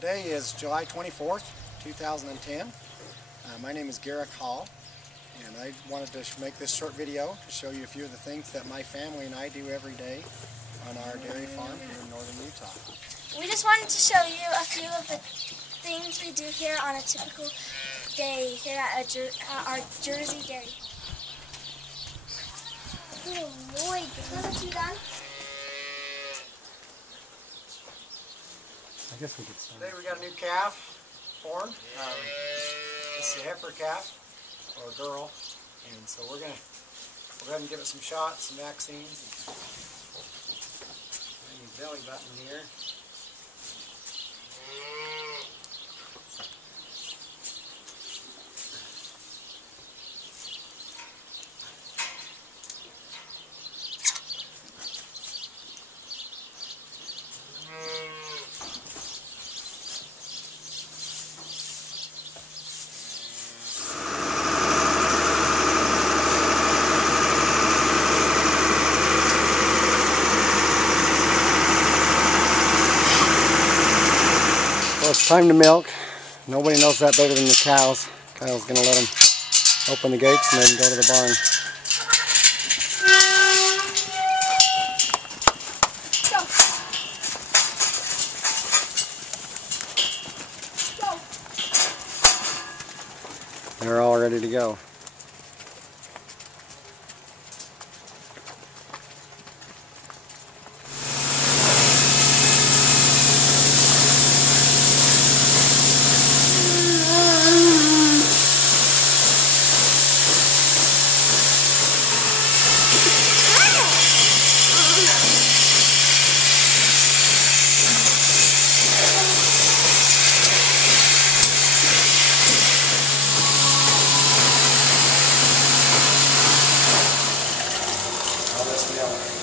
Today is July 24th, 2010. My name is Garrick Hall, and I wanted to make this short video to show you a few of the things that my family and I do every day on our dairy farm here in northern Utah. We just wanted to show you a few of the things we do here on a typical day here at our Jersey dairy. Oh boy, you done? I guess we could start. Today we got a new calf born. This is a heifer calf, or a girl, and so we're going to go ahead and give it some shots, some vaccines. And his belly button here. Well, it's time to milk. Nobody knows that better than the cows. Kyle's going to let them open the gates and then go to the barn. They're all ready to go. All this milk.